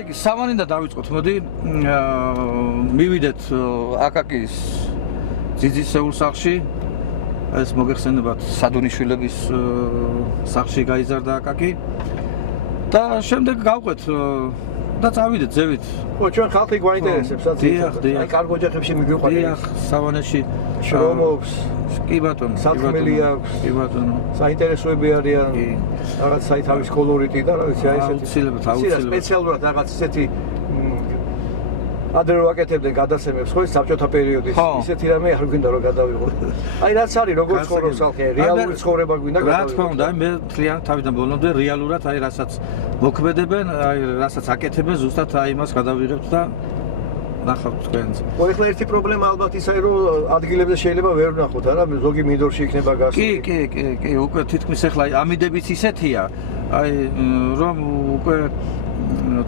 ესე იგი, სამანიდან დავიწყოთ, მოდი მივიდეთ აკაკის ძიძის სეულსახში. ეს მოგეხსენებათ სადუნიშვილების სახში გაიზარდა აკაკი. და შემდეგ გავყვეთ და წავიდეთ ზევით. ჩვენ ხალხი გვაინტერესებს, აი კარგ ოჯახებში მიგვიყვანეთ. დიახ, სავანეში შრომობს, კი ბატონო, საქმელი აქვს, კი ბატონო. საინტერესოები არიან, რაღაც საითავის კოლორიტი და რა ვიცი, აი ესეთი. აუცილებლად. სპეციალურად რაღაც ესეთი ადრე ვაკეთებდნენ გადასცემებს, ხო, საბჭოთა პერიოდის. ისეთი რამე არ გვინდა რომ გადავიღო. აი რაც არის, როგორ ცხოვრობს ხალხი, რეალური ცხოვრება გვინდა გადავიღო. რა თქმა უნდა, მე მთლიან თავიდან ბოლომდე რეალურად აი რასაც მოქმედებენ, აი რასაც აკეთებენ, ზუსტად აი იმას გადავიღებთ და ნახავთ თქვენს. ეხლა ერთი პრობლემა ალბათ ისაა, რომ ადგილებზე შეიძლება ვერ ვნახოთ, არა, ზოგი მინდორში იქნება გასული. კი, უკვე თითქმის ეხლა ამიდებიც ისეთია, აი რომ უკვე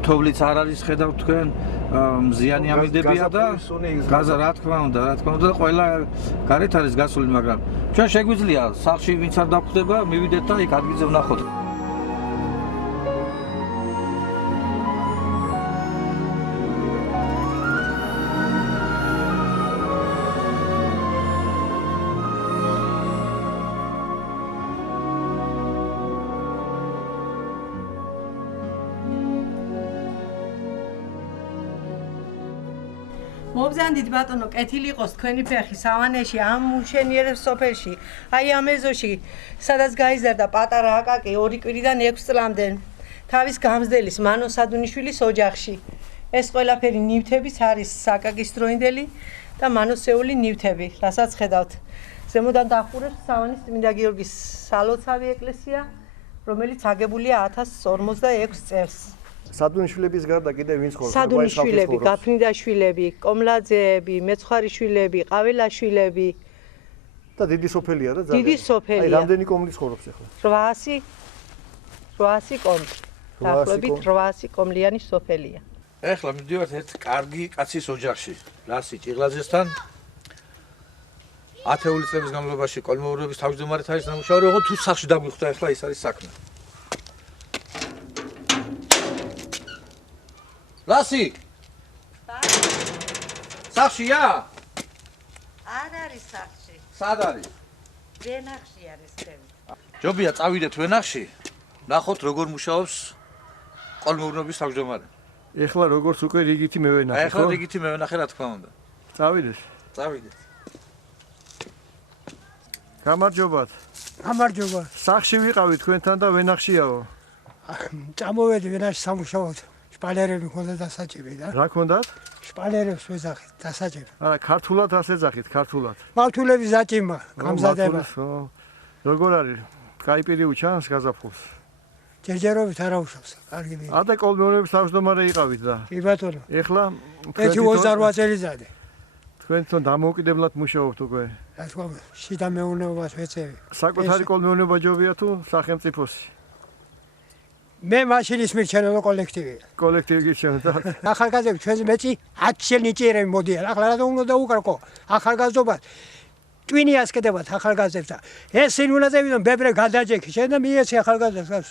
თოვლიც არ არის ხედავთ თქვენ, მზიანი ამიდებია და გაზა რა თქმა უნდა და ყველა გარეთ არის გასული, მაგრამ ჩვენ შეგვიძლია სახლში ვინც არ დაგვხვდება, მივიდეთ და იქ ადგილზე ვნახოთ. მობზანდით ბატონო, კეთილი იყოს თქვენი ფეხი სავანეში, ამ მუშენიერებს სოფელში, აი ამ ეზოში, სადაც გაიზარდა პატარა აკაკი 2 კვირიდან 6 წლამდე, თავის გამზდელის მანო სადუნიშვილის ოჯახში. ეს ყველაფერი ნივთებიც არის აკაკის დროინდელი და მანოსეული ნივთები, რასაც ხედავთ. ზემოდან დახურებს სავანის წმინდა გიორგის სალოცავი ეკლესია, რომელიც აგებულია 1046 წელს. სადუნიშვილების გარდა კიდევ ვინც ხორცს? სადუნიშვილები, გაფრინდაშვილები, კომლაძეები, მეცხვარიშვილები, ყაველაშვილები და დიდი სოფელია რა ძალიან. დიდი სოფელია. აი რამდენი კომლი ხორცს ახლა? 800 კომლი. დაახლოებით 800 კომლიანი სოფელია. ეხლა მივდივართ ერთ კარგი კაცის ოჯახში, რასი ჭიღლაძესთან. ათეული წლების განმავლობაში კოლმეურების თავმჯდომარედ არის დამუშავებული, ოღონდ თუ სახლში დაგვიხვდა ეხლა ის არის საქმე. რასი? სახლშია? არ არის სახლში. სად არის? ვენახში არის თემი. ჯობია წავიდეთ ვენახში, ნახოთ როგორ მუშაობს კოლმეურნობის თავმჯდომარე. ეხლა როგორც უკვე რიგითი მევენახე, ხო? ეხლა რიგითი მევენახე რა თქმა უნდა. წავიდეთ. წავიდეთ. გამარჯობათ. გამარჯობა. სახლში ვიყავი თქვენთან და ვენახშიაო. წამოვედი ვენახში სამუშაოდ. შპალერები მქონდა დასაჭები და. რა გქონდათ? შპალერებს ვეძახით, დასაჭები. არა, ქართულად ასეძახით, ქართულად. მავთულების დაჭიმა, გამზადება. როგორ არის? კაი პირი უჩანს გაზაფხულს. ჯერჯერობით არ აუშავს, კარგი ვიღა. და კოლმეურნების თავმჯდომარე იყავით და. კი ბატონო. ეხლა ერთი 28 წელიწადი. თქვენთან დამოუკიდებლად მუშაობთ უკვე. რა თქმა უნდა, შიდა მეურნეობას ვეწევი. საკუთარი კოლმეურნება ჯობია თუ სახელმწიფოსი? მე მაშინის მირჩენელო კოლექტივი. კოლექტივი გირჩევნოთ. ახალგაზრდები ჩვენზე მეწი 10 წელი ნიჭიერები მოდიან. ახლა რა უნდა დაუკარგო? ახალგაზრდობა ტვინი ასკედებათ ახალგაზრდებს. ეს სინულაძეებიდან ბებრე გადაჯექი. შენ და მიეცი ახალგაზრდებს.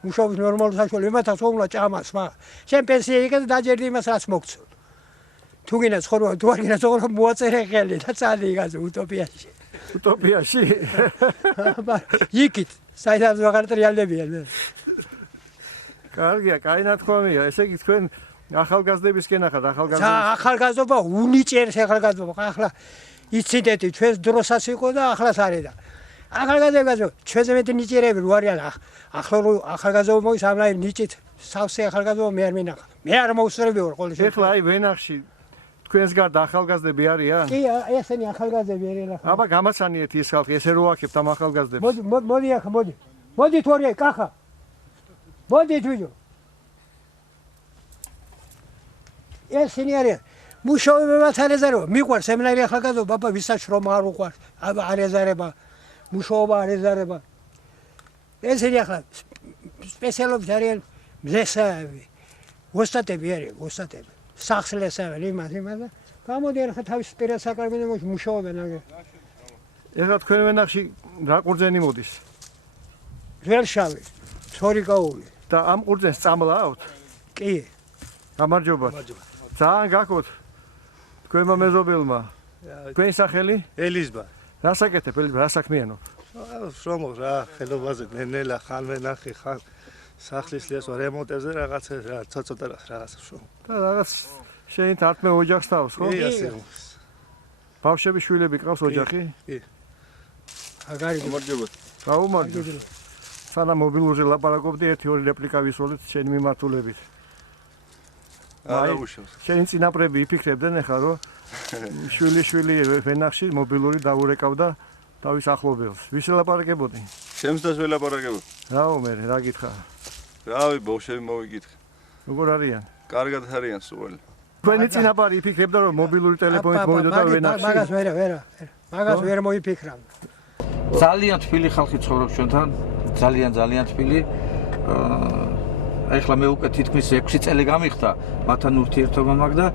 მუშაობის ნორმალურ საშუალებებს თასოულა ჭამას, მაგრამ შენ პენსია იგებ და დაჯერდი იმას რაც მოგწო. თუ გინდა ცხოვრება, თუ არ გინდა ცხოვრება, მოაწერე ხელი და წადი იგაზე უტოპიაში. უტოპიაში? იქით, საერთოდ აღარ ტრიალდებიან. კარგია, კაი ნათქვამია. ესე იგი თქვენ ახალგაზრდებისკენ ახალ ახალგაზრდებს. ახალგაზრდობა უნიჭიერს ახალგაზრდობა. ახლა ინციდენტი ჩვენს დროსაც იყო და ახლაც არის და. ახალგაზრდები ჩვენზე მეტი ნიჭიერები რო არიან. ახლა რო ახალგაზრდობა მოის ამლაი ნიჭით სავსე ახალგაზრდობა მე არ მინახა. მე არ მოუსწრები ვარ ყოველ შემთხვევაში. ეხლა აი ვენახში თქვენს გარდა ახალგაზრდები არიან? კი, ესენი ახალგაზრდები არიან. აბა გამაცანიეთ ის ხალხი, ესე რო აქებთ ამ ახალგაზრდებს. მოდი ახლა, მოდი. მოდი თორე, კახა. მოდი თუჯო. ესენი არიან. მუშაობებად არ ეზარება. მიყვარს სემინარი ახალგაზრდობა, ბაბა ვისაც შრომა არ უყვარს. აბა არ ეზარება. მუშაობა არ ეზარება. ესენი ახლა სპეციალობით არიან მზესაები. ოსტატები არიან, ოსტატები. სახსლესავენ იმას და გამოდიან ხა თავის პირად საკრებინოში მუშაობენ აგერ. ეხლა თქვენ ვენახში რა ყურძენი მოდის? ველშავი, ცორიკაული. და ამ ყურძენს წამლავთ? კი. გამარჯობათ. ძალიან გაქოთ. თქვენმა მეზობელმა. თქვენი სახელი? ელიზბა. რა საკეთებ, რა საქმიანობ? შრომობ რა, ხელობაზე ნელა ხან მენახი ხან სახლის ლიას რემონტებზე რაღაცა ცოტა რაღაცა შრომ. და რაღაც შენ თართმე ოჯახს თავს, ხო? კი, ასე. ბავშვები, შვილები ყავს ოჯახი? კი. აგარი გამარჯობათ. გაუმარჯობთ. სანამ მობილურზე ლაპარაკობდი, 1-2 რეპლიკა ვისვოლეთ შენი მიმართულებით. არა უშავს. შენი წინაპრები იფიქრებდნენ ახლა, რომ შვილი ვენახში მობილური დაურეკავდა თავის ახლობელს. ვის ელაპარაკებოდი? ჩემს დას ველაპარაკებო. რაო მე, რა გითხრა? რავი, ბავშვები მოვიკითხე. როგორ არიან? კარგად არიან სულ. თქვენი წინაპარი იფიქრებდა, რომ მობილური ტელეფონით მოვიდა ვენახში. მაგას ვერ მოიფიქრა. ძალიან თბილი ხალხი ცხოვრობს ჩვენთან, ძალიან თბილი. ეხლა მე უკვე თითქმის 6 წელი გამიხდა მათთან ურთიერთობა მაქვს და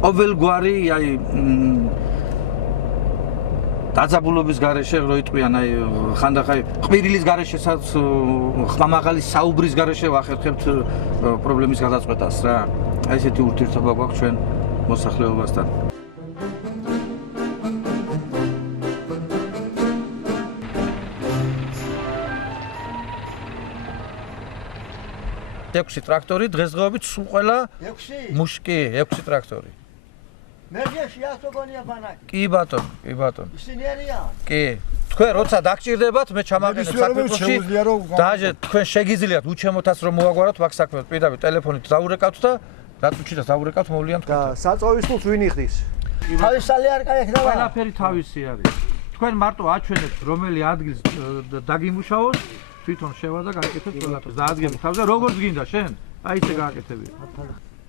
ყოველგვარი აი დაძაბულობის გარეშე რო იტყვიან აი ხანდახან ყვირილის გარეშესაც ხმამაღალი საუბრის გარეშე ვახერხებთ პრობლემის გადაწყვეტას რა. აი ესეთი ურთიერთობა გვაქვს ჩვენ მოსახლეობასთან. ექვსი ტრაქტორი დღესდღეობით სულ ყველა 6 მუშკი 6 ტრაქტორი. მერგეში ასოგონია ბანაკი. კი ბატონო. ისინი არიან? კი. თქვენ როცა დაგჭირდებათ, მე ჩამაგენებ საფეხბურთში. დაჟე თქვენ შეგიძლიათ უჩემოთაც რომ მოაგვაროთ მაგ საქმეს. პირდაპირ ტელეფონით დაურეკავთ და რატუჩი და დაურეკავთ მოვლიან თქვენ. და საწოვის ფულს ვინ იხდის? თავისალი არ კაიხდება. ყველაფერი თავისი არის. თქვენ მარტო აჩვენებთ რომელი ადგილს დაგიმუშაოს, თვითონ შევა და გააკეთებთ ყველაფერს. დაადგებით თავზე როგორც გინდა შენ? აი ესე გააკეთები.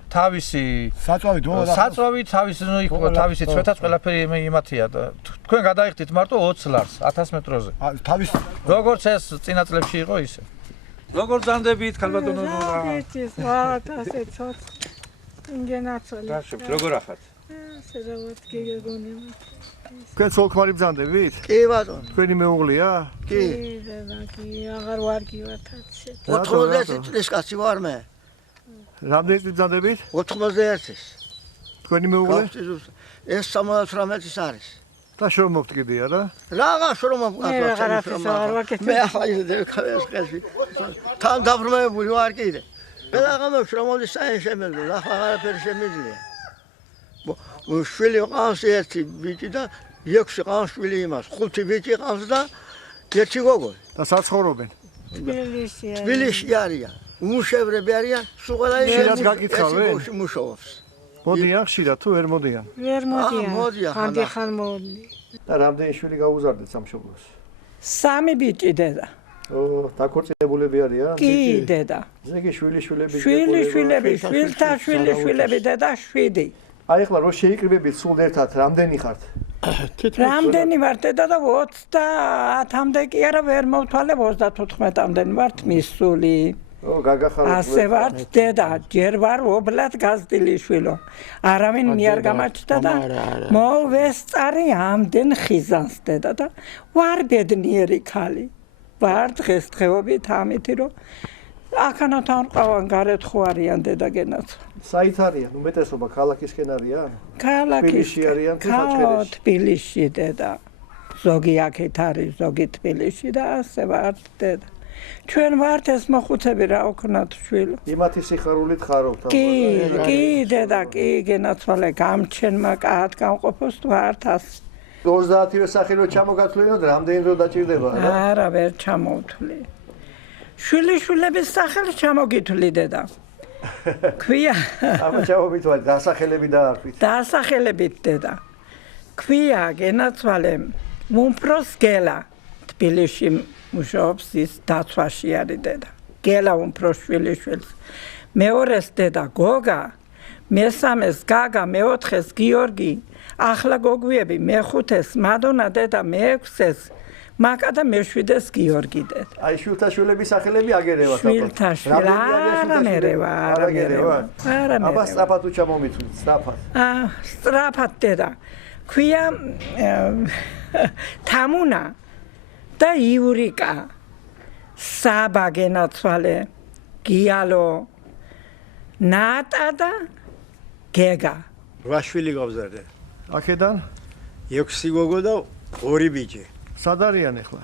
თავისი საწვავი დო და საწვავი თავისი წვეთაც ყველაფერი იმათია და თქვენ გადაიხდით მარტო 20 ლარს 1000 მეტროზე. თავის როგორც ეს წინა წლებში იყო ისე. როგორ ძანდებით ქალბატონო? ეს ვაათასე ცოტ ინგენაცოლი. როგორ ახათ? სერავად გიგონიმა. თქვენ სოლქმარი ბრძანდებით? კი ბატონო. თქვენი მეუღლეა? კი. კი, აღარ ვარ გივათაცე. 90 წლის კაცი ვარ მე. რამდენი წელი ბრძანდებით? 91-ის. თქვენი მეუღლე? ეს 78-ის არის. და შრომობთ კიდე არა? რაღა შრომობ მე რაღაცას აღარ ვაკეთებ. მე ახლა ის ხელი. თან დაბრმებული ვარ კიდე. მე რაღა შრომობდი საერთოდ, ახლა აღარაფერი შემიძლია. შვილი ყავს ერთი ბიჭი და 6 ყავს შვილი იმას, 5 ბიჭი ყავს და ერთი გოგო. და საცხოვრობენ? თბილისში არიან. უმუშევრები არიან, სულ ყველა ხშირად გაკითხავენ? მუშაობს. მოდიან ხშირად თუ ვერ მოდიან? ვერ მოდიან, მოდიან. ხან მოდი. და რამდენი შვილი გაუზარდეთ სამშობლოს? 3 ბიჭი დედა. დაქორწინებულები არიან? კი დედა. ზეგი შვილები. შვილები, შვილთა შვილები დედა 7. აი ახლა რო შეიკრიბებით სულ ერთად, რამდენი ხართ? რამდენი ვართ დედა და 30-მდე კი არა ვერ მოვთვალებ 34-მდე ვართ მისული. გაგახაროთ. ასე ვართ დედა, ჯერ ვარ ობლად გაზდილი შვილო. არავინ მე არ გამაჩნდა და მოვესწარი ამდენ ხიზანს დედა და ვარ ბედნიერი ქალი. ვარ დღესდღეობით ამითი რომ აქანათან ყავან გარეთ ხო არიან დედაგენაც. საით არიან? უმეტესობა ქალაქისკენ არიან? ქალაქში არიან თუ საჭიროა? თბილისში დედა. ზოგი აქეთ არის, ზოგი თბილისში და ასე ვართ დედა. ჩვენ ვართ ეს მოხუცები რა ვქნათ შვილო. იმათი სიხარულით ხარობთ? კი დედა, კი გენაცვალე გამჩენმა კაც გამყოფოს ვართ ასე. 30-ვე სახე რო ჩამოგათვლენოთ, რამდენი დრო დაჭირდება რა? არა ვერ ჩამოვთვლი. შვილიშვილების სახელი ჩამოგითვლი დედა. ქვია აბა ჩამოვითვალეთ, დასახელები დაარქვით. დასახელებით დედა. ქვია გენაცვალე უმპროს გელა თბილისში მუშაობს ის დაცვაში არის დედა. გელა უმპროს შვილიშვილს. მეორეს დედა გოგა, მესამეს გაგა, მეოთხეს გიორგი, ახლა გოგვიები, მეხუთეს მადონა დედა, მეექვსეს მაკა და მეშვიდეს გიორგი დედა. აი შვილთა შვილების სახელები აგერევათ. შვილთა შვილა არა მერევა, არა მერევა. აბა სწრაფად უჩამომითვლით, სწრაფად. სწრაფად დედა. ქვია თამუნა და იურიკა. საბა გენაცვალე, გიალო, ნატა და გეგა. 8 შვილი გავზარდე. აქედან 6 გოგო და 2 ბიჭი. სად არიან ახლა?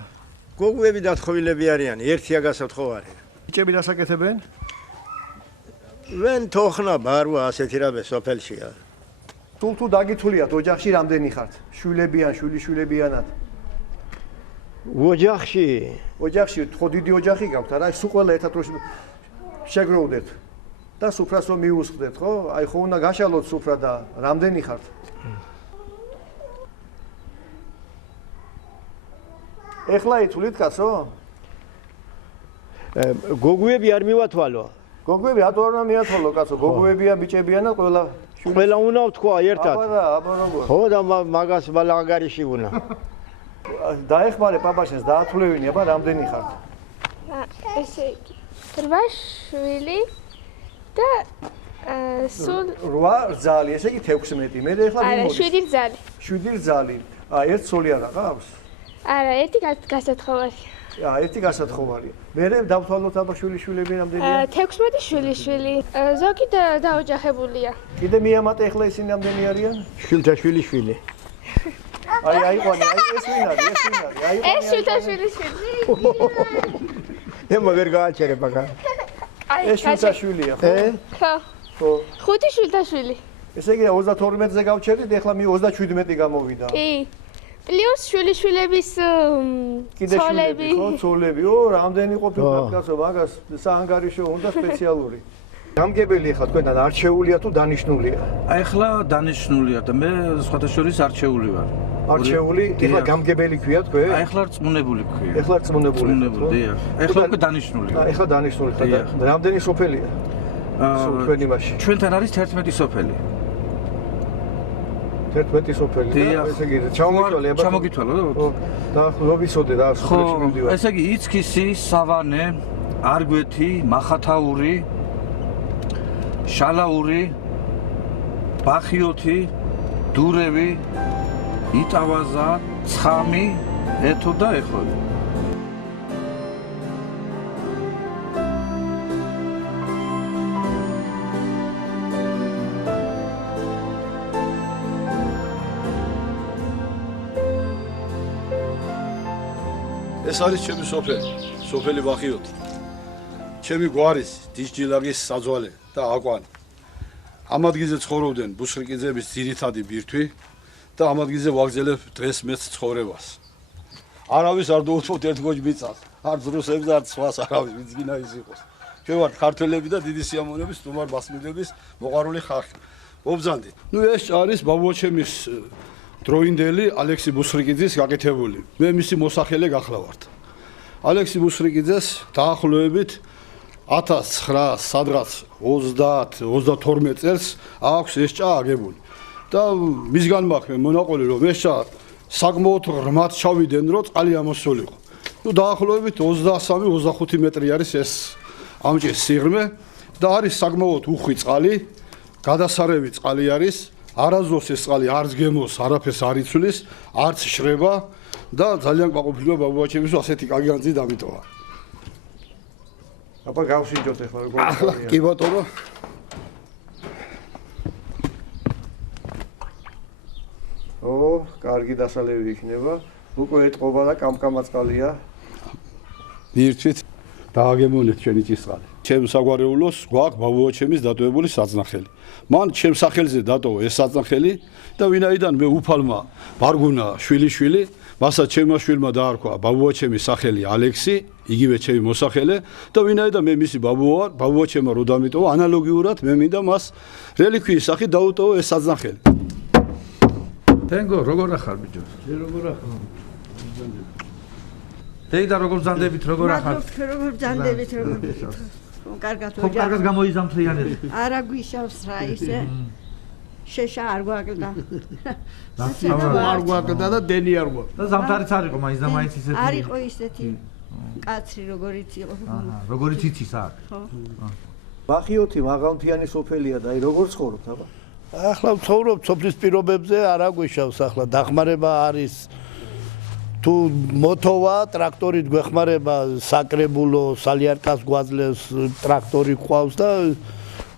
გოგოები დათხოვილები არიან, ერთია გასათხოვარი. ბიჭები დასაკეთებენ? ვენ თოხნა ბარვა ასეთი რამე სოფელშია. თუ დაგითულიათ ოჯახში რამდენი ხართ? შვილებიან, შვილიშვილებიანად. ოჯახში ხო დიდი ოჯახი გაქვთ, არა? სულ ყველა ერთად რო შეგროვდეთ და სუფრას რომ მიუსხდეთ, ხო? აი ხო უნდა გაშალოთ სუფრა და რამდენი ხართ? ეხლა ითვლით კაცო? გოგოები არ მივათვალო. გოგოები რატო არ უნდა მიათვალო კაცო? გოგოებია, ბიჭებია და ყველა უნდა ვთქვა ერთად. აბა როგორ? ხო და მაგას ბალაღარიში უნდა. დაეხმარე პაპაშენს, დაათვლევინი, აბა რამდენი ხართ? ესე იგი 8 შვილი და სულ 8 რძალი, ესე იგი 16. მე ეხლა არა 7 რძალი. 7 რძალი. ერთ სული არა ყავს? არა, ერთი გასათხოვარი. ერთი გასათხოვარია. მე დავთვალოთ აბა შვილიშვილები რამდენია? 16 შვილიშვილი. ზოგი დაოჯახებულია. კიდე მიამატე ეხლა ისინი რამდენი არიან? შვილთა შვილიშვილი. აი ყვანი, ეს ვინ არის? ეს შვილთა შვილიშვილი. ემო ვერ გააჩერე ბაგა. ეს შვილთა შვილია, ხო? ხო. 5 შვილთა შვილი. ესე იგი 32-ზე გავჩერდით, ეხლა მე 37 გამოვიდა. კი. პლუს შვილიშვილების ცოლები. ხო, ცოლები. რამდენი ყოფილიყო კაცო, მაგას საანგარიშო უნდა სპეციალური. გამგებელი ხარ თქვენთან არჩეულია თუ დანიშნულია? აი ახლა დანიშნულია და მე სხვათა შორის არჩეული ვარ. არჩეული, ეხლა გამგებელი ქვია თქვენ? აი ახლა რწმუნებული ქვია. ეხლა რწმუნებული. დიახ. ეხლა უკვე დანიშნულია. ეხლა დანიშნული ხარ და რამდენი სოფელია? თქვენი მასში. ჩვენთან არის 11 სოფელი. 11 სოფელი და ესე იგი ჩამოგიტვალე აბა. ჩამოგიტვალო და ხო ვიცოდე და სოფელში მივდივარ. ესე იგი იცქისი, სავანე, არგვეთი, მახათაური, შალაური, ბახიოთი, დურევი, იტავაზა, ცხამი, ეთო და ეხოვი. ეს არის ჩემი სოფელი ბახიოთი. ჩემი გვარის დისჯილაგის საძვალე და აკვანი. ამ ადგილზე ცხოვრობდნენ ბუსრიკიძეების ძირითადი ბირთვი და ამ ადგილზე ვაგზელებ დღეს მეც ცხოვრებას. არავის არ დაუთმოთ ერთ გოჯ მიწას, არც რუსებს და არც სხვას არავის ვინც გინდა ის იყოს. ჩვენ ვართ ქართველები და დიდი სიამოვნების სტუმარ მასმედების მოყვარული ხალხი. მობრძანდით. ეს არის ბაბუაჩემის დროინდელი ალექსი ბუსრიკიძის გაკეთებული. მე მისი მოსახელე გახლავართ. ალექსი ბუსრიკიძეს დაახლოებით 1900 სადღაც 30-32 წელს აქვს ეს ჭა აგებული. და მისგან მაქვს მონაყოლი რომ ეს ჭა საკმაოდ ღრმად ჩავიდნენ რომ წყალი ამოსულიყო. დაახლოებით 23-25 მეტრი არის ეს ამჭის სიღრმე და არის საკმაოდ უხვი წყალი, გადასარევი წყალი არის. არაზოს ეს წყალი არც გემოს, არაფერს არ იცვლის, არც შრება და ძალიან ყვაყოფილია ბაბუაჩემის ასეთი კაგი განძი დამიტოვა. აბა გავშინჯოთ ახლა როგორ ახლა კი ბატონო. კარგი დასალევი იქნება. უკვე ეტყობა და კამკამა წყალია. მირჩით დააგემონეთ ჩვენი ჭისყალი. ჩემ საგვარეულოს გვაქვს ბაბუაჩემის დატოვებული საწნახელი. მან ჩემ სახელზე დატოვა ეს საწნახელი და ვინაიდან მე უფალმა ვარგუნა შვილიშვილი, მასაც ჩემმა შვილმა დაარქვა ბაბუაჩემის სახელი ალექსი, იგივე ჩემი მოსახელე და ვინაიდან მე მისი ბაბუა ვარ, ბაბუაჩემმა რო დამიტოვა, ანალოგიურად მე მინდა მას რელიკვიის სახით დაუტოვო ეს საწნახელი. თენგო, როგორ ახარ ბიჭო? როგორ ახარ? დეიდა როგორ ბრძანდებით, როგორ ახარ? როგორ ბრძანდებით, როგორ. კარგად ხო, კარგად გამოიზამთრიანეთ. არა გვიშავს რა ისე. შეშა არ გვაკლდა. არ გვაკლდა და დენი არ გვაკლდა. და ზამთარიც არ იყო მაინც და მაინც ისეთი. არ იყო ისეთი კაცრი როგორიც იყო. როგორიც იცის აქ. ხო. ბახიოთი მაღალმთიანი სოფელია და აი როგორ ცხოვრობთ აბა? ახლა ვცხოვრობ სოფლის პირობებზე, არა გვიშავს ახლა დახმარება არის. თუ მotova ტრაქტორით გვეხმარება საკრებულო, სალიარკას გვაძლევს, ტრაქტორი ყავს და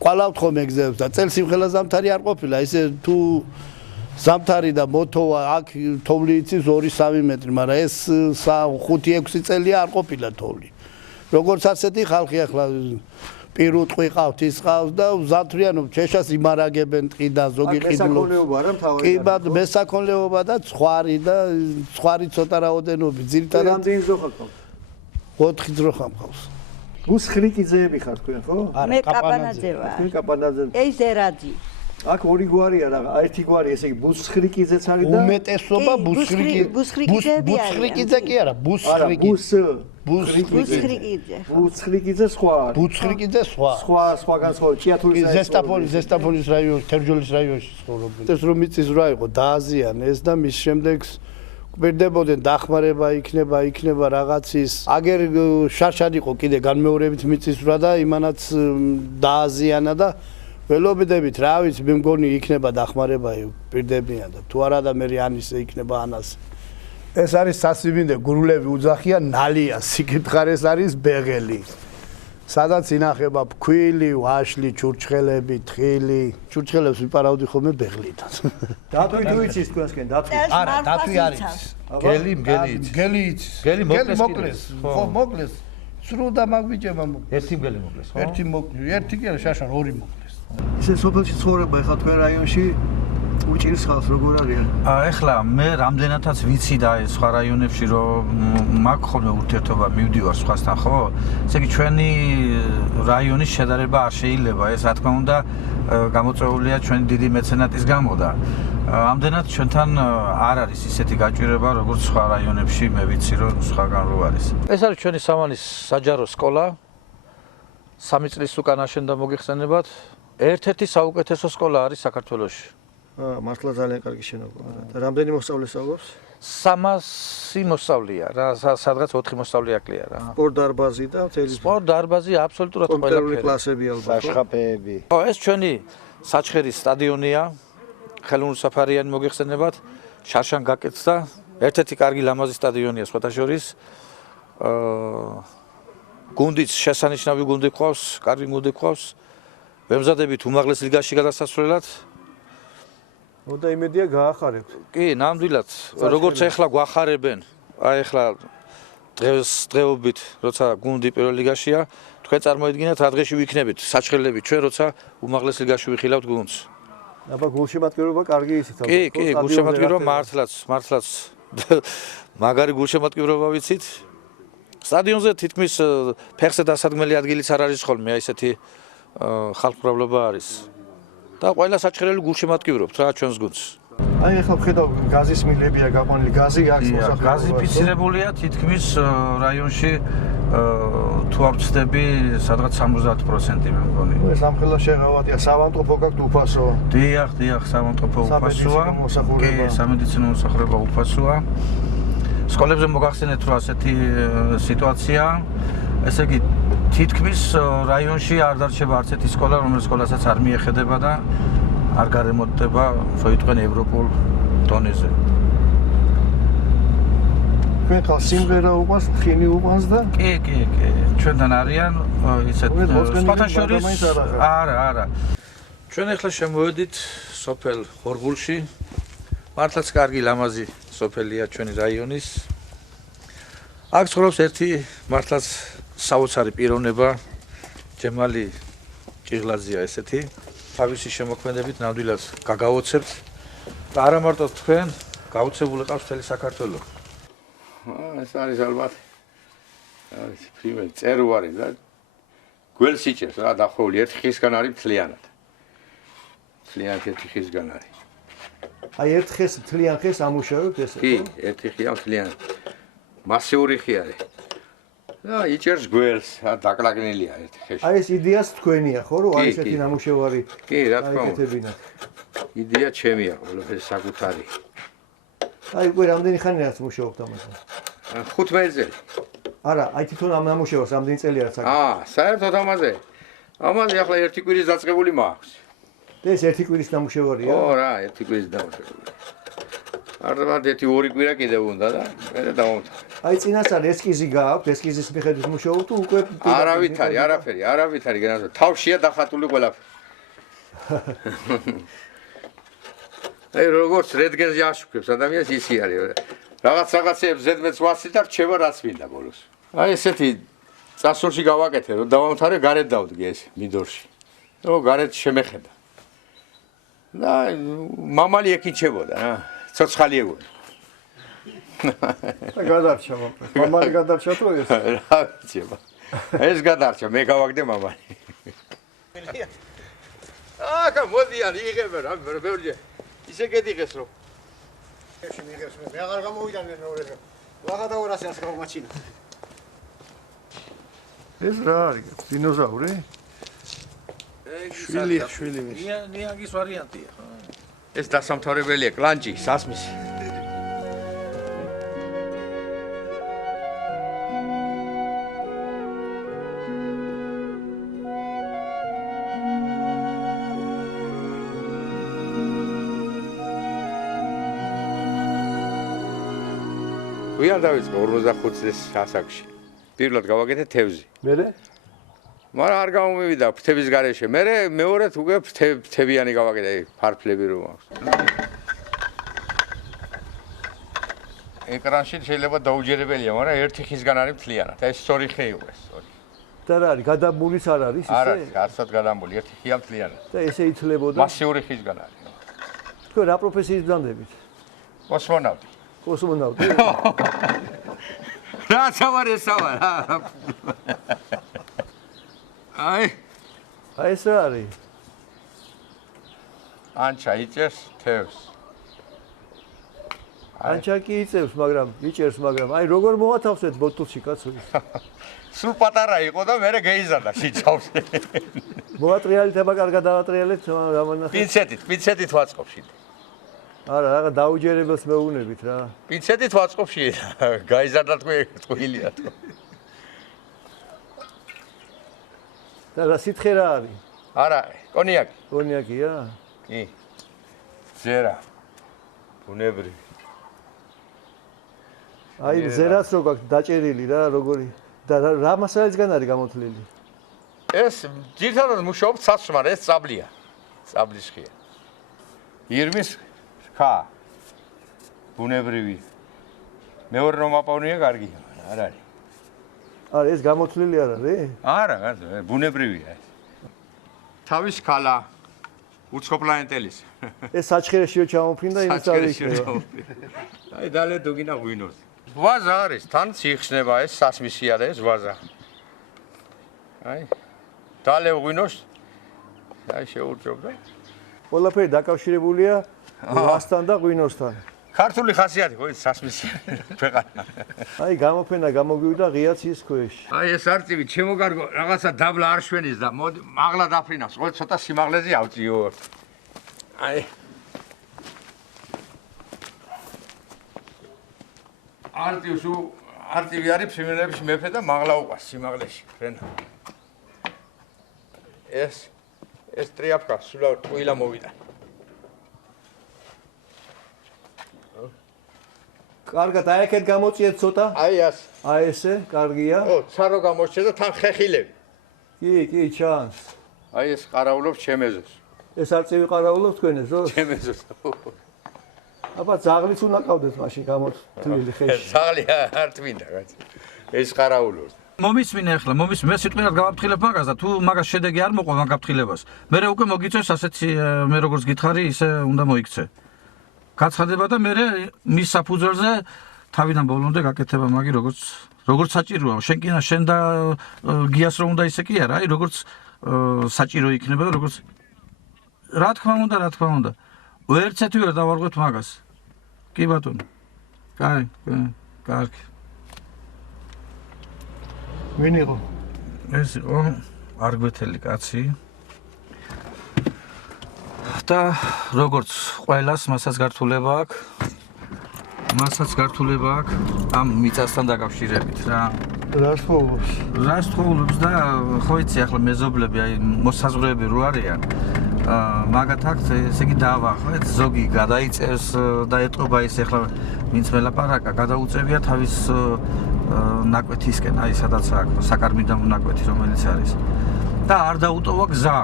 ყვალავთ ხომ ეგზებს და წელს იმხელა ზამთარი არ ყოფილა ისე თუ ზამთარი და მოთოვა აქ თოვლი იცის 2-3 მეტრი მაგრამ ეს 5-6 წელია არ ყოფილა თოვლი როგორც ასეთი ხალხი ახლა პირუტყვი ყავთ ის ყავს და ზათვრიანობ ჩეშას იმარაგებენ ტყიდან ზოგი ყიდულობს კი ბად მესაქონლეობა და ცხვარი ცოტა რაოდენობით ძირითადად რამდენი ძრო ხალხო 4 ძრო ხამყავს ბუსხრიკიძეები ხარ თქვენ ხო მე კაპანაძე ვარ თქვენ კაპანაძე ეს ზერაძი აქ ორი გვარია რა ერთი გვარი ესე იგი ბუსხრიკიძეც არის და უმეტესობა ბუსხრიკიძე კი არა ბუსხრიკიძე სხვა ბუსხრიკიძე სხვა განსხვავებული ჭიათურის ზესტაფონის რაიონში თერჯოლის რაიონში ცხოვრობენ ეს რომ იწის რა იყო დააზიანეს და მის შემდეგ გვერდებოდნენ დახმარება იქნება რაღაცის აგერ შარშად იყო კიდე განმეორებით მიწისძვრა და იმანაც დააზიანა და ველობდებით რა ვიცი მე მგონი იქნება დახმარება პირდებიან და თუ არა და მე ანისე იქნება ანას ეს არის სასიბინდე გურულები უძახიან ნალია სიკითხარეს არის ბეღელი სადაც ინახება ფქვილი ვაშლი ჩურჩხელები თხილი ჩურჩხელებს ვიპარავდი ხოლმე ბეღლიდან დათვი თუ იცის თქვენსკენ დათვი არა დათვი არის გელი იცის გელი მოკლეს ხო მოკლეს სრულ და მაგვიჭება ერთი მგელი მოკლეს ხო ერთი კი არა შაშან ორი მოკლეს ისე სოფელში ცხოვრება ახლა თქვენ რაიონში უჭირს ხალხს როგორ არიან? ეხლა მე რამდენადაც ვიცი და ეს სხვა რაიონებში რომ მაქვს ხოლმე ურთიერთობა მივდივარ სხვასთან ხო? ესე იგი ჩვენი რაიონის შედარება არ შეიძლება ეს რა თქმა უნდა გამოწვეულია ჩვენი დიდი მეცენატის გამო და ამდენად ჩვენთან არ არის ისეთი გაჭირება როგორც სხვა რაიონებში მე ვიცი რომ სხვაგან რო არის. ეს არის ჩვენი სამანის საჯარო სკოლა 3 წლის უკან აშენდა მოგიხსენებათ. ერთ-ერთი საუკეთესო სკოლა არის საქართველოში. მართლა ძალიან კარგი შენობაა. რამდენი მოსწავლე სწავლობს? 300 მოსწავლეა რა, სადღაც 4 მოსწავლე აკლია რა. სპორტ დარბაზი და მთელი სპორტ დარბაზი აბსოლუტურად ყველაფერი. კომპიუტერული კლასები ალბათ. საშხაპეები. ხო, ეს ჩვენი საჩხერის სტადიონია. ხელოვნურსაფარიანი მოგიხსენებათ. შარშან გაკეთდა. ერთ-ერთი კარგი ლამაზი სტადიონია სხვათა შორის. გუნდიც შესანიშნავი გუნდი ყავს, კარგი გუნდი ყავს. ვემზადებით უმაღლეს ლიგაში გადასასვლელად. და იმედია გაახარებთ. კი, ნამდვილად, როგორც ახლა გვახარებენ, აი ახლა დღეობით, როცა გუნდი პირველ ლიგაშია, თქვენ წარმოიდგინეთ რა დღეში ვიქნებით, საჩხერლები ჩვენ როცა უმაღლეს ლიგაში ვიხილავთ გუნდს. აბა გულშემატკივრობა კარგი ისიც ალბათ. კი, გულშემატკივრობა მართლაც მაგარი გულშემატკივრობა ვიცით. სტადიონზე თითქმის ფეხზე დასადგმელი ადგილიც არ არის ხოლმე, აი ესეთი ხალხმრავლობა არის. და ყველა საჩხერელი გულშემატკივრობთ რა ჩვენს გუნდს. აი ახლა ვხედავ გაზის მილებია გაყვანილი, გაზი აქვს მოსახლეობა. გაზი ფიცირებულია თითქმის რაიონში თუ არ ვცდები, სადღაც 70% მე მგონი. ეს ამხელა შეღავათია, სავანტყოფო გაქვთ უფასო. დიახ, სავანტყოფო უფასოა. კი, სამედიცინო მოსახლეობა უფასოა. სკოლებზე მოგახსენეთ რომ ასეთი სიტუაცია, ესე იგი თითქმის რაიონში არ დარჩება არც ერთი სკოლა, რომელიც სკოლასაც არ მიეხედება და არ გარემოდება, რო იტყვენ ევროპულ დონეზე. თქვენ ხალ სიმღერა უყვარს, ხინი უყვარს და? კი. ჩვენთან არიან ისეთ სხვათა შორის არა. ჩვენ ახლა შემოვედით სოფელ ხორბულში. მართლაც კარგი ლამაზი სოფელია ჩვენი რაიონის. აქ ცხოვრობს ერთი მართლაც საოცარი პიროვნება ჯემალი ჭიღლაძეა ესეთი. თავისი შემოქმედებით ნამდვილად გაგაოცებთ და არა მარტო თქვენ, გაოცებული ყავს მთელი საქართველო. ეს არის ალბათ არის პრიმერ წერუარი და გველს იჭერს რა დახოვილი ერთი ხისგან არის მთლიანად. მთლიანად ერთი ხისგან არის. აი ერთ ხეს მთლიან ხეს ამუშავებთ ესე? კი, ერთი ხია მთლიანად. მასიური ხი არის. და იჭერს გველს, დაკლაკნილია ერთი ხეში. აი ეს იდეას თქვენია ხო, რომ არის ერთი ნამუშევარი? კი, რა თქმა უნდა. იდეა ჩემია, ყველაფერი საკუთარი. აი უკვე რამდენი ხანია რაც მუშაობთ ამაზე? 15 წელი. არა, აი თვითონ ამ ნამუშევარს რამდენი წელია რაც აკეთებთ? საერთოდ ამაზე ახლა ერთი კვირის დაწყებული მაქვს. ეს ერთი კვირის ნამუშევარია? ხო რა, ერთი კვირის ნამუშევარი. არდაბად ერთი ორი კვირა კიდევ უნდა და მე დავამთავრე. აი წინასწარ ესკიზი გააქვთ, ესკიზის მიხედვით მუშაობთ თუ უკვე არავითარი, არავითარი განაცხადა. თავშია დახატული ყველაფერი. აი როგორც რენტგენზე აშუქებს ადამიანს ისი არის. რაღაცეებს ზედმეტს ვასწრით და რჩება რაც მინდა ბოლოს. აი ესეთი წასულში გავაკეთე, რომ დავამთავრე, გარეთ დავდგე ეს მინდორში. რომ გარეთ შემეხედა. და მამალი ეკიჩებოდა რა. ცოცხალი ეგონა. გადარჩა მამალი გადარჩა თუ ეს? რა ვიცი. ეს გადარჩა, მე გავაგდე მამალი. აკა მოდიან იღებენ რა ბევრჯე. ისე გედიღეს რომ. ეს მიიღებს მე აღარ გამოვიდანე მეორეზე. ვაღადა 200-ს გავმაჩინა. ეს რა არის? დინოზავრი? შვილი მის. ნიანგის ვარიანტია. ეს დასამთავრებელია კლანჭი, სასმისი. ვიან დავიწყე 45 წლის ასაკში. პირველად გავაკეთე თევზი. მერე? მაგრამ არ გამომივიდა ფრთების გარეშე. მე მეორედ უკვე ფრთებიანი გავაკეთე, ფარფლები რომ აქვს. ეკრანში შეიძლება დაუჯერებელია, მაგრამ ერთი ხისგან არის მთლიანად. ეს სწორი ხე იყო ეს, სწორი. და რა არის? გადაბულიც არ არის ისე? არ არის, არცად გადამული, ერთი ხია მთლიანად. და ესე იცლებოდა? მასიური ხისგან არის. თქვენ რა პროფესიის ბრძანდებით? კოსმონავტი. კოსმონავტი? რა სავარესავა რა. აი ეს რა არის? ანჩა იწევს თევზს. ანჩა კი იწევს, მაგრამ იჭერს, მაგრამ აი როგორ მოათავსეთ ბოთლში კაცო? სულ პატარა იყო და მე გეიზარდა შიცავს. მოატრიალითა კარგად დავატრიალეთ, გამონახეთ. პინცეტით ვაწყობ შიდა. არა, რაღაც დაუჯერებელს მეუბნებით რა. პინცეტით ვაწყობ შიდა. გაიზარდა თქვილია თქო. და რა სითხე რა არის? არა, კონიაკი. კონიაკია? კი. ზერა. ბუნებრივი. აი ზერაც რო გაქვს დაჭერილი რა, როგორი და რა მასალისგან არის გამოთლილი? ეს ძირითადად მუშაობს ცაცში, მაგრამ ეს წაბლია. წაბლის ხია. ირმის ხა. ბუნებრივი. მეორე რომ აპავნია კარგია, არ არის. არა, ეს გამოთლილი არ არის? არა, ბუნებრივია ეს. თავის ქალა უცხოპლანეტელის. ეს საჩხერეშიო ჩამოფრინდა იმის არის. აი დალე დუგინა ღვინოს. ვაზა არის, თან ციხსნება ეს სასმისია და ეს ვაზა. აი დალე ღვინოს. აი შეურჯობდა. ყველაფერი დაკავშირებულია ვასთან და ღვინოსთან. ქართული ხასიათი ხო ეს სასმისია ქვეყანა. აი გამოფენა გამოგვივიდა ღიაც ის ქვეშ. აი ეს არწივი ჩემო კარგო რაღაცა დაბლა არ შვენის და მოდი მაღლა დაფრინავს. ყოველ ცოტა სიმაღლეზე ავწიო. აი არწივი არის ფრინველების მეფე და მაღლა უყას სიმაღლეში ფრენა. ეს ტრიაფკა სულ ტყუილა მოვიდა. კარგად, აი აქეთ გამოწიეთ ცოტა. აი ას. აი ესე, კარგია. ო, ცარო გამოჩნდა და თან ხეხილები. კი, ჩანს. აი ეს ყარავლობს ჩემეზოს. ეს არწივი ყარავლობს თქვენ ეზოს? ჩემეზოს. აბა ძაღლიც უნდა ყავდეთ მაშინ გამოთლილი ხეში. ძაღლი არ twinda, კაცი. ეს ყარავლობს. მომისმინე ახლა, მე სიტყვით გავაფრთხილებ მაგას და თუ მაგას შედეგი არ მოყვა მაგ გაფრთხილებას. მე უკვე მოგიწევს ასეთი მე როგორც გითხარი, ისე უნდა მოიქცე. გაცხადება და მე მის საფუძველზე თავიდან ბოლომდე გაკეთება მაგი როგორც საჭიროა. შენ და გიას რომ უნდა ისე კი არა, აი როგორც საჭირო იქნება და როგორც რა თქმა უნდა. ერთერთი ვერ დავარღვევთ მაგას. კი ბატონო. კარგი. ვინ იყო? ეს იყო არგვეთელი კაცი. და როგორც ყველას მასაც გართულება აქვს ამ მიწასთან დაკავშირებით რა. რას ხოვობს და ხო იცი ახლა მეზობლები აი მოსაზღვრეები რო არიან მაგათ აქვს ესე იგი დაავახვეთ ზოგი გადაიწევს და ეტყობა ის ახლა ვინც მელაპარაკა გადაუწევია თავის ნაკვეთისკენ აი სადაც აქვს საკარმიდამ ნაკვეთი რომელიც არის და არ დაუტოვა გზა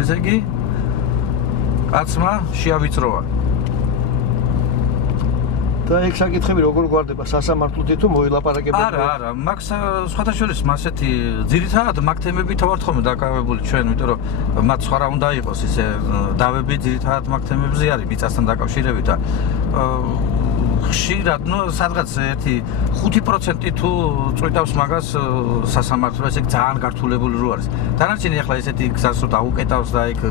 ესე იგი კაცმა შეავიწროა და ეგ საკითხები როგორ გვარდება სასამართლოთი თუ მოილაპარაკებები არა მაგ სხვათა შორის მასეთი ძირითადად მაგ თემებით ვართ ხოლმე დაკავებული ჩვენ იმიტომ რომ მათ სხვა რა უნდა იყოს ისე დავები ძირითადად მაგ თემებზე არის მიწასთან დაკავშირებით და ხშირად სადღაც 5% თუ წვიტავს მაგას სასამართლო ესე ძალიან გართულებული რო არის დანარჩენი ახლა ესეთი გზას რო დაუკეტავს და იქ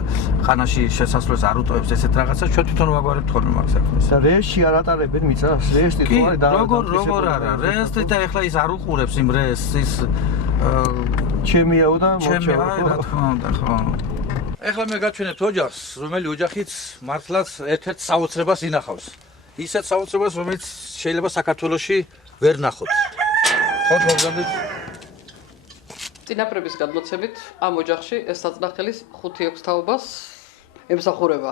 ხანაში შესასვლელს არ უტოვებს ესეთ რაღაცას ჩვენ თვითონ ვაგვარებთ ხოლმე მაგ საქმეს და რეესში არ ატარებენ მიწას რეესტი თუ არის და როგორ არა რეესტი და ახლა ის არ უყურებს იმ რეესტს ის ჩემიაო და ჩემია რა თქმა უნდა ხო ახლა მე გაჩვენებთ ოჯახს რომელი ოჯახიც მართლაც ერთ-ერთ საოცრებას ინახავს ისეთ საოცრებას რომელიც შეიძლება საქართველოში ვერ ნახოთ ხო მოგზავნით წინაპრების გადმოცემით ამ ოჯახში ეს საწნახელის 5-6 თაობას ემსახურება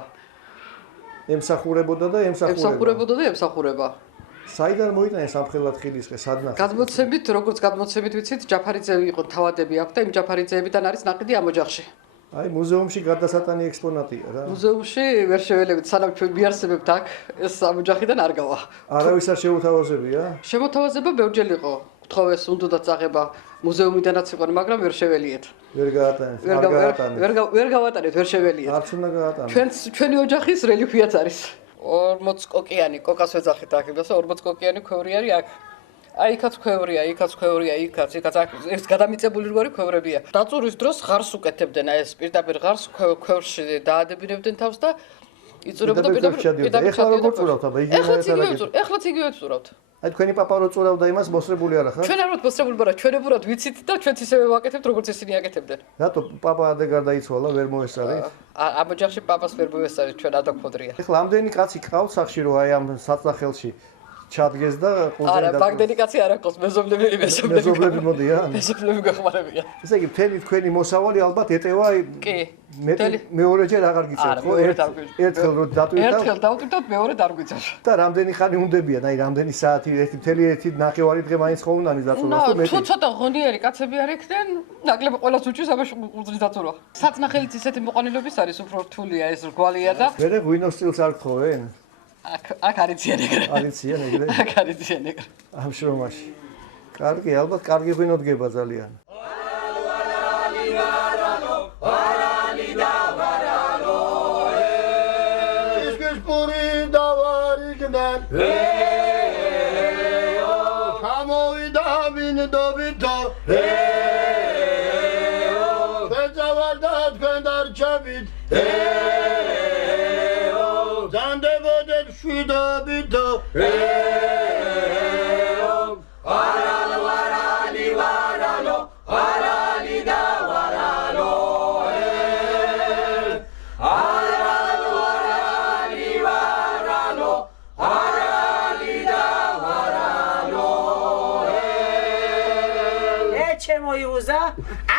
ემსახურებოდა და ემსახურება საიდან მოიტანა სამხელად ხილისყე სადნახეს გადმოცემით როგორც გადმოცემით ვიცით ჯაფარიძეები იყო თავადები აქვს და იმ ჯაფარიძეებიდან არის ნაყიდი ამ ოჯახში აი მუზეუმში გადასატანი ექსპონატია რა მუზეუმში ვერ შეველებით სანამ ჩვენ მიარსებებთ აქ ეს ამ ოჯახიდან არ გავა არავის არ შეუთავაზებია შემოთავაზება ბევრჯერ იყო გთხოვეს უნდათ წაღება მუზეუმიდანაც იყო მაგრამ ვერ შეველიეთ ვერ გაატანეთ ვერ გავატანეთ ვერ შეველიეთ არც უნდა გაატანეთ ჩვენი ოჯახის რელიქვიაც არის 40 კოკიანი კოკას ვეძახით აქ იმას 40 კოკიანი ქვევრი არის აქ აი იქაც ქვევრია, იქაც ეს გადამიწებული როარი ქვევრებია. დაწურის დროს ღარს უკეთებდნენ, აი ეს პირდაპირ ღარს ქვევრში დაადებინებდნენ თავს და იწურებოდა პირდაპირ. ეხლა როგორ წურავთ აბა ეხლაც იგივე წურავთ. აი თქვენი პაპა რო წურავდა იმას მოსრებული არა ხარ? ჩვენ არ ვართ მოსრებული, მაგრამ ჩვენებურად ვიცით და ჩვენც ისევე ვაკეთებთ როგორც ისინი აკეთებდნენ. რატო პაპა ადე გარდაიცვალა, ვერ მოესწარით? ამ ოჯახში პაპას ვერ მოესწარით, ჩვენ ადაგვხოდრია. ეხლა ამდენი კაცი ყავთ სახში რომ აი ამ საწნახელში ჩადგეს და არა, ბაგდენი კაცი არ აქვს, მეზობლები მოდიან. მეზობლები გახმარებიან. ესე იგი, მთელი თქვენი მოსავალი ალბათ ეტევა კი. მეორეჯერ აღარ გიწევთ, ხო? ერთხელ რო დატვირთავთ. ერთხელ დავტვირთავთ, მეორე არ გვიწევს. და რამდენი ხანი უნდებიან, აი რამდენი საათი, მთელი ერთი ნახევარი დღე მაინც ხო უნდა მისდაწუროს თუ მეტი. თუ ცოტა ღონიერი კაცები არ იქნენ, ნაკლები ყველას უჩვენს ამაში უძრის დაწურვა. საწნახელიც ისეთი მოყვანილობის არის, უფრო რთულია ეს რგვალია და მერე ღვინოს სტილს არ გთხოვენ? აქ არიციან ეგრე. არიციან ეგრე? აქ არიციან ეგრე. ამ შრომაში. კარგი, ალბათ კარგი ღვინო დგება ძალიან. ისკის პური დავარიგნენ. ჩამოვიდა მინდობითო. ფეცავარდა თქვენ დარჩებით. ზანდებოდეთ შვიდობითო. შემოიუზა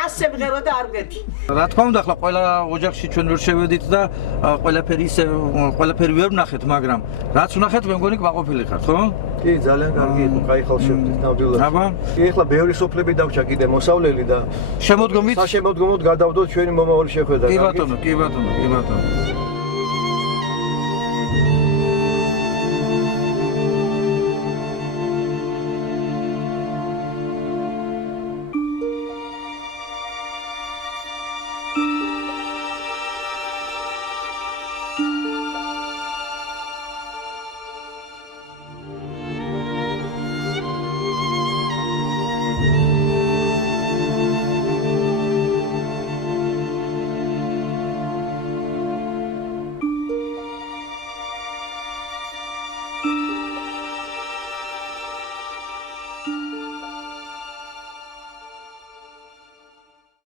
ასე მღერო და არ გეთი. რა თქმა უნდა, ახლა ყველა ოჯახში ჩვენ ვერ შევედით და ყველაფერი ვერ ვნახეთ, მაგრამ რაც ვნახეთ, მე მგონი კმაყოფილი ხართ, ხო? კი, ძალიან კარგი იყო, კაი ხალხშევდით ნამდვილად. აბა, ეხლა ბევრი სოფლები დავრჩა კიდე მოსავლელი და შემოდგომით საშემოდგომოდ გადავდოთ ჩვენი მომავალი შეხვედრა. კი ბატონო, კი ბატონო, კი ბატონო.